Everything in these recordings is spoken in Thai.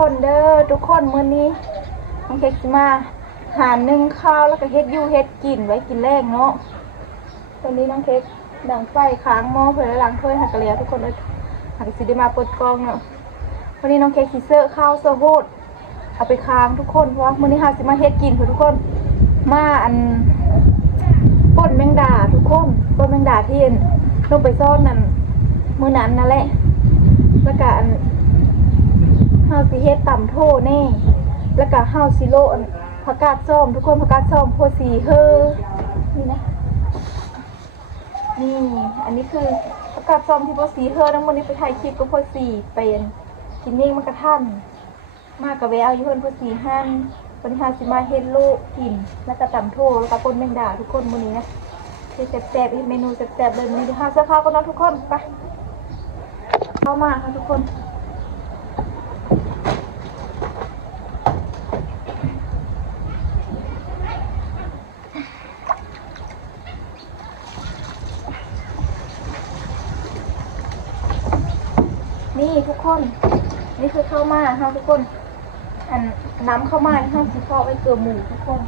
คนเด้อทุกคนมื้อนี้น้องเค้กสิมาหานึ่งข้าวแล้วก็เฮ็ดยู่เฮ็ดกินไว้กินแรกเนาะตอนนี้น้องเค้กดังไฟค้างหม้อเพื่อล้างถ้วยหักกะเลียทุกคนเอ้ยหักสิได้มาเปิดกล้องเนาะวันนี้น้องเค้กสิเซอร์ข้าวเซอร์โฮดเอาไปค้างทุกคนเพราะว่ามื้อนี้หาสิมาเฮ็ดกินเพื่อทุกคนมาอันป่นแมงดาทุกคนป่นแมงดาที่ลงไปซ่อนนั่นมื้อนั้นนั่นแหละแล้วก็อัน เฮาสิเฮ็ดต่ำโทแน่ แล้วก็เฮาสิโลอันผักกาดส้มทุกคนผักกาดส้มโพสีเฮอนี่นะ นี่ อันนี้คือผักกาดส้มที่โพสีเฮอทั้งหมดนี้ไปถ่ายคลิปกับโพสีเป็นกินเมงมันกระทันมากกับแววอยู่เพิ่นโพสีหั่นวันนี้ฮาสิมาเฮ็ดโลกิน แล้วก็ต่ำโทแล้วก็ป่นแมงดาทุกคนมื้อนี้นะเฮ็ดแซ่บๆเฮ็ดเมนูแซ่บๆเลยมื้อนี้เดี๋ยวหาเสื้อผ้ากันเนาะทุกคนไปเข้ามาค่ะทุกคน นี่ทุก คนนี่คือข้าวมาเฮาทุกคน อันน้ำข้าวมาที่ห้องสีฟอกไว้เกลือหมูทุกคน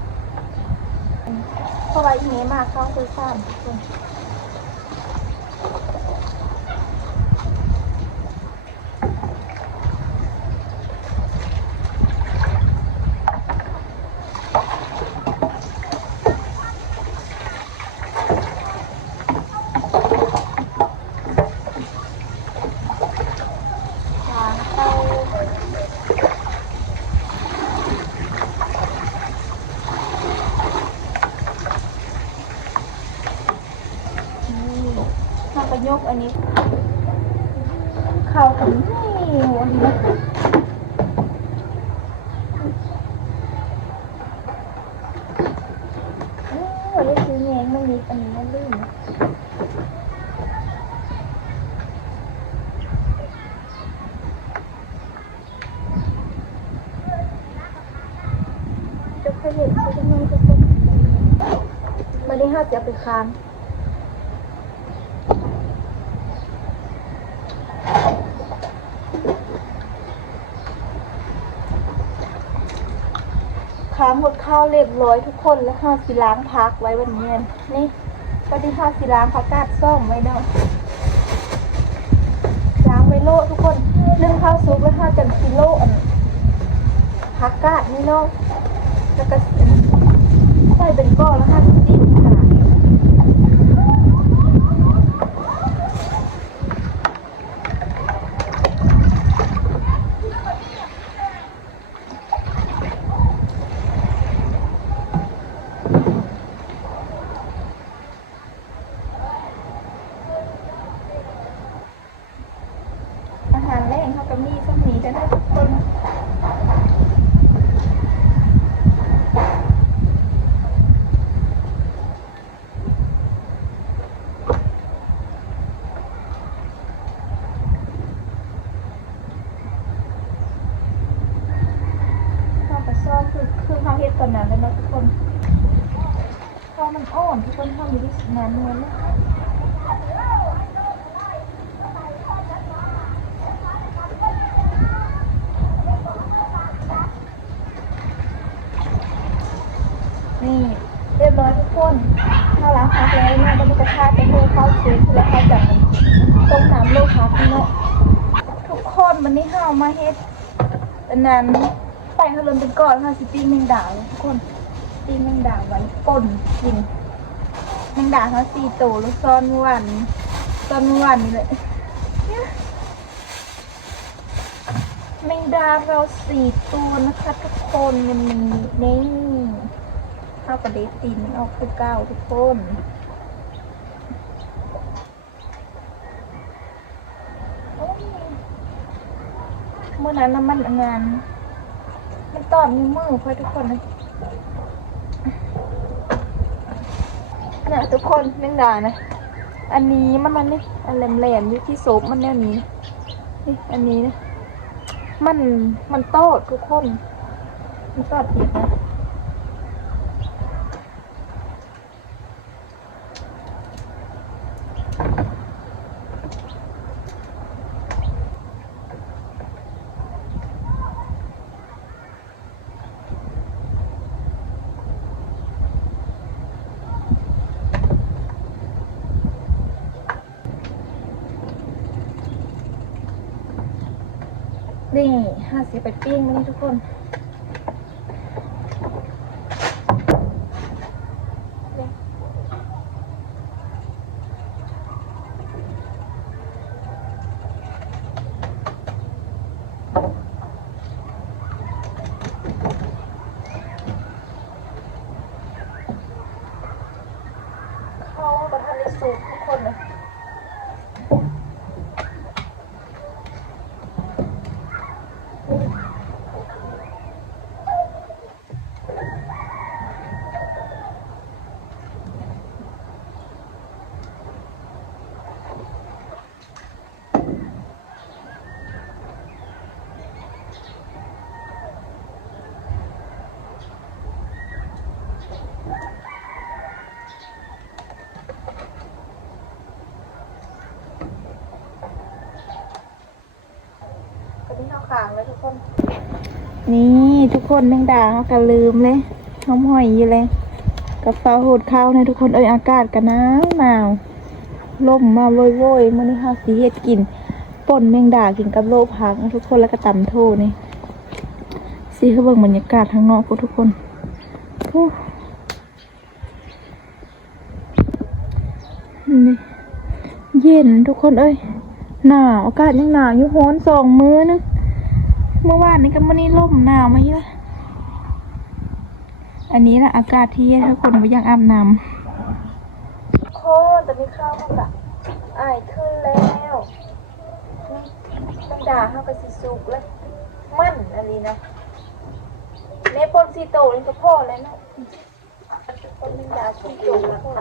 เพราะว่าอีนี้มากข้าซื้อซ้ำทุกคน ล้างเตานี่ข้าว กอันนี้ข้าวกับนี่อันนี้นะเออได้ซื้อแงงมันมีอันนี้นั่นลื่นจะขยับใช้กำลังจะต้นวันนี้ห้าจะเอาไปค้างค้างหมด ข้าวเรียบร้อยทุกคนแล้วห้าสีล้างพักไว้วันนี้นี่ก็ที่ห้าสีล้างพักกาดส้มไว้เนาะล้างไว้โลทุกคนนึ่งข้าวซุปแล้วห้าจันกิโลอันพักกาดนี่เนาะแล้วก็ใส่เป็นก้อนแล้วค่ะจิ้มค่ะอาหาร ก็มีสมหนีกันนะทุกคนข้าวปลาซ่อมคือคือข้าเฮ็ดตอนนั้นเลยนะทุกคนข้าวมันอ่อนทุกคนข้าวมีที่นานเนื้อเนะนี่เรียบร้อยทุกคนข้าวล้างพักแล้วเนี่ยก็มีกระทะจะเทข้าวซุปแล้วข้าวจับต้มน้ำโลกพักเนาะทุกคนวันนี้ห้าวมาเฮ็ด อันนั้นใส่ขนมเป็นก้อนค่ะสิปิ้งแมงดาทุกคนปิ้งแมงดาไว้ป่นกินแมงดาเขาสี่ตัวแล้วซ่อนวันซ่อนวันนี่เลยแมงดาเราสี่ตัวนะคะ ทุกคนมันมีนี่ข้าวกระเดตีนมันออกคือเก้าทุกคนโอ้ย เมื่ อนั้นน้ำมันงาน มันตอดนิ้วมือเพื่อทุกคนนะน่ะทุกคนนึ่งดานะ อันนี้มันมันนี่อันแหลมๆอยู่ที่โซบมันแน่นี้นี่อันนี้นะมันมันตอดทุกคน มันตอดผิดนะ นี่ห้าสิบ ไปปิ้งมานี่ทุกคน เข้าประทานในสูตรทุกคนเลย ก็ที่เขางเลยทุกคน นี่ทุกคนแมงดาเขาก็ลืมเลยหอมหอยอยู่เลยกับฟ้าโหดข้าวนะทุกคนเอ้ยอากาศกันนาวหนาวลมมาโวยโวยมื้อนี้เฮาสิเฮ็ดกินป่นแมงดากินกับโลพักนะทุกคนแล้วก็ตำโทนี่สิคือเบิ่งบรรยากาศข้างนอกพุทุกคนนี่เย็นทุกคนเอ้ยหนาวอากาศยังหนาวอยู่โหนสองมือนึง เมื่อวานนี้ก็มื่อนี้ล่มหนาวมาเยอะอันนี้นะอากาศที่ถ้าคนไม่อยากอาบน้ำโคตรมีข้าวมันแบบอายขึ้นแล้วมันด่าห้ากระสิสุกเลยมั่นอันนี้นะเนปนซีโตนี่ก็พ่อแล้วนะคนมันด่าซีโตก็พ่อ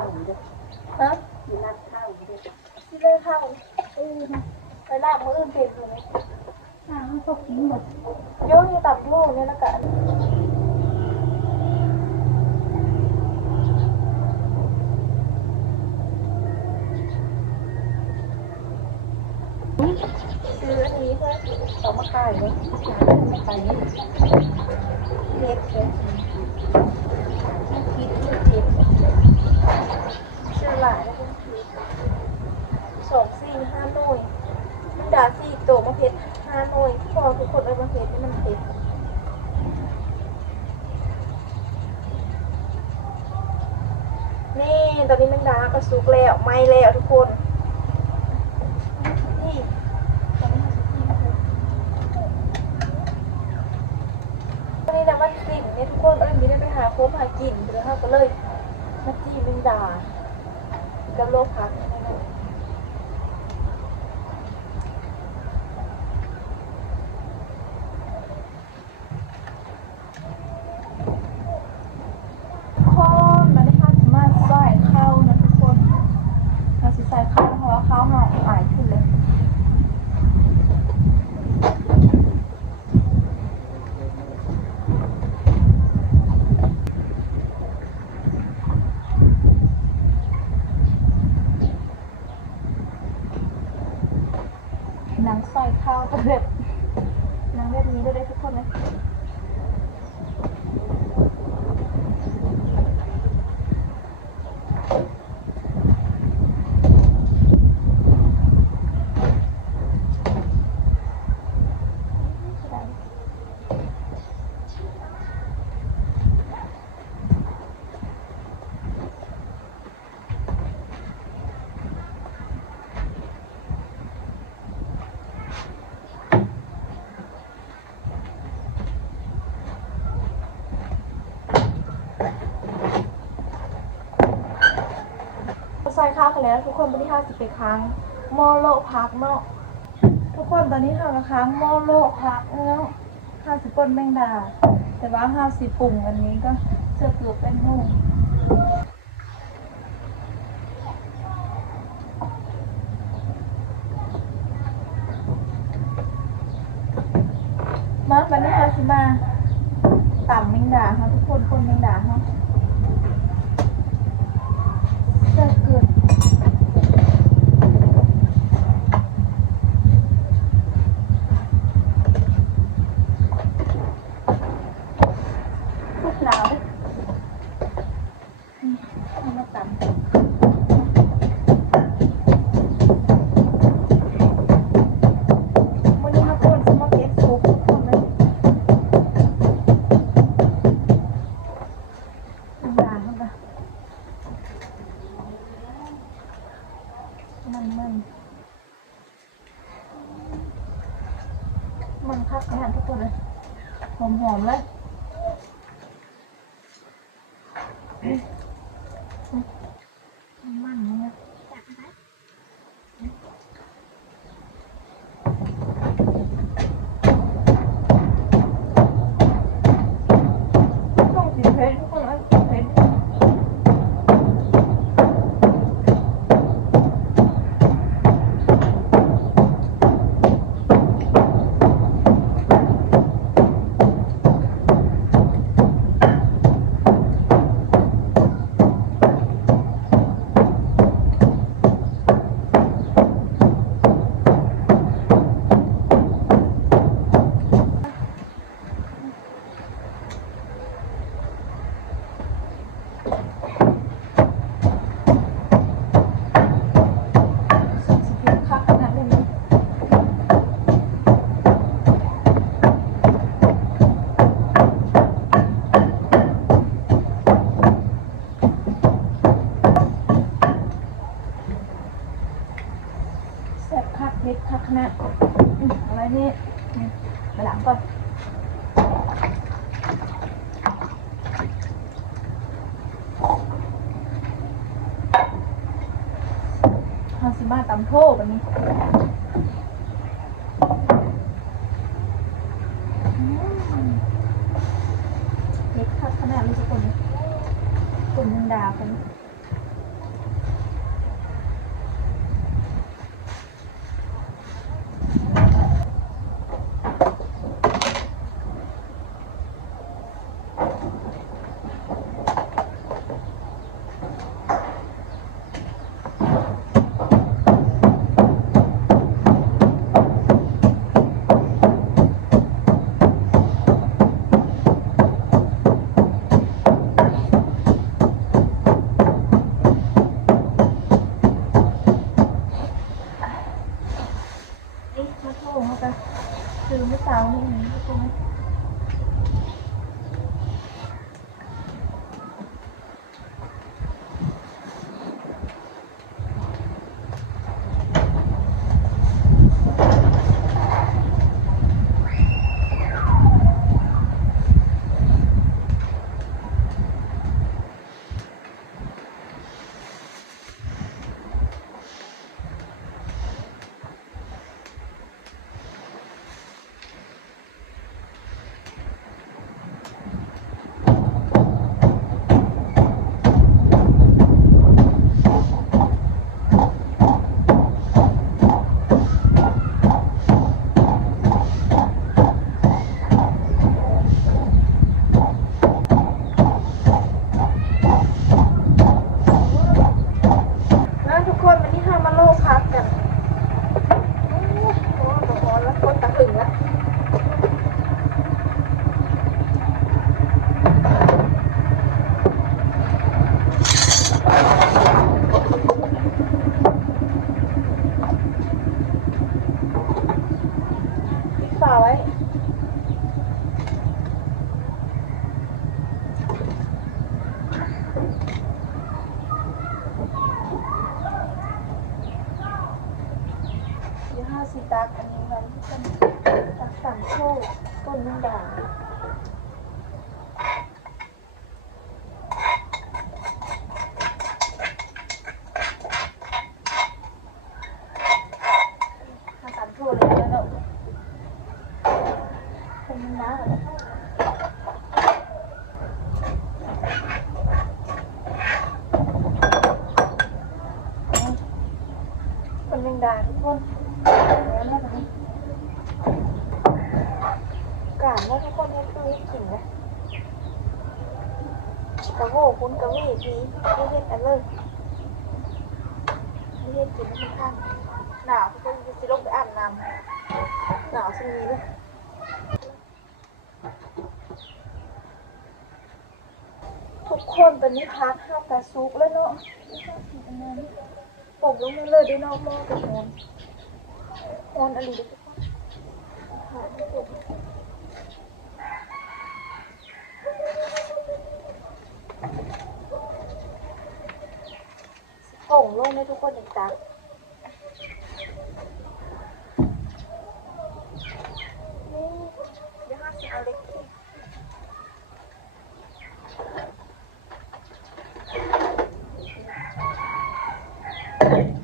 ฮะที่เลิกข้าวเออนะไปลาบมืออื่นเผ็ดเลย อ่าพวกกินหมดโยนี่ตับลูกเนี่ยแล้วกันซื้ออันนี้เพื่อเอามาขายเลยไปนี่เล็กเลยคิดเล็กเล็กซื้อหลายแล้วก็คิดสองสี่ห้าหน่วย มันด่าสี่ตัวมาเพชรห้าหน่วยพอทุกคนเอามาเพชรนี่มันเพชรนี่ตอนนี้แมันสุกแล้วไหม้แล้วทุกคนนี่ตอนนี้เราสุกที่นะมันกลิ่นเนี่ยทุกคนเอ้ยมีได้ไปหาโค้หากลิ่นเดี๋ยวเขาก็เลยมาจี้แมันดากับโลพักนะคะ คนมาได้ค่ะสามารถใส่ข้าวนะทุกคนเราสิใส่ข้าวเพราะว่าข้าวหอมอายขึ้นเลย หนังใส่ข้าวเป็นแบบหนังแบบนี้ด้วยได้ทุกคนไหม ใส่ข้าวกันแล้ว ทุกคนวันที่ห้าสิบไปครั้งโมโลพักเนาะทุกคนตอนนี้ห้ากับค้งโมโลพักเนาะห้าสิบปนแมงดา แต่ว่าห้าสิบปุ่งอันนี้ก็เสือเกือบเป็นหูม มันมันมันคักอาหารทุกตัวเลยหอมหอมเลย ขนาดมันจะกลมกลมดาคน ก้คุณกะวีดีดีเห็ดกันเลยดีเห็ดกินน้ำข้างหนาวทุกคนจะลงไปอาบน้ำหนาวช่วงนี้เลยทุกคนตอนนี้พักห้าวกระซุกแล้วเนาะผมลงมาเลยได้นอกหม้อกับโอนโอนอะไรดีกว่า vuoi una cioccolata? Thank you.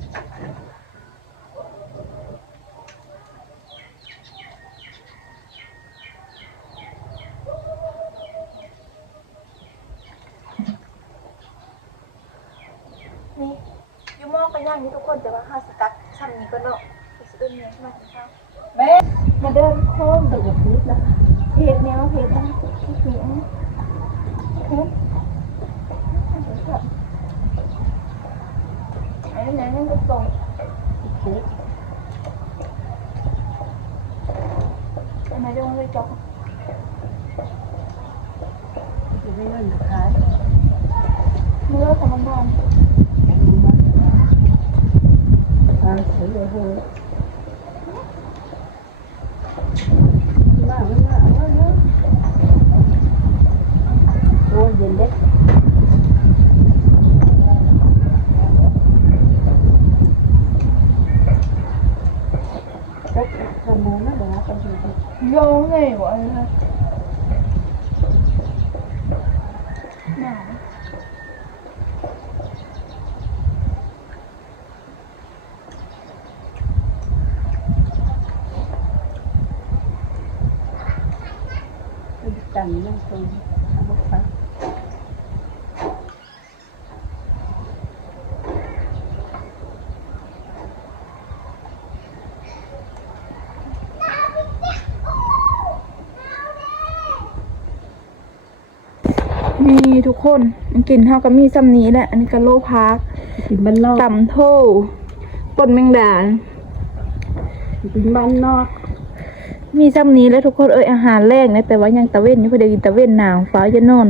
เดินโค้งตึกกับพื้นแล้วเพจแนวเพจนะที่เสียงเพจไอ้ไหนนั่นก็ส่งทำไมต้องไปจับจะไม่เงินขาย เมื่อสมบัติ ทางเสือเฮ้ยมาเมื่อเมื่อเมื่อโอ้ยเย็นเด็กก็ทำมูนะเดี๋ยวไปดู โยงไงวะเนี่ยหนาว เป็นจันนั่งตรงทำไป นี่ทุกคนมันกินเท่ากับมีซ้ำนี้แหละ อันนี้ก็โลพาร์คกินบ้านนอกต่ำโทปนแมงดากินบ้านนอก มีซ้ำนี้แล้วทุกคนเอ้ยอาหารแรกนะแต่ว่ายังตะเว้นอยู่เพอเดียวกินตะเว้นหนาวฟ้าจะนอน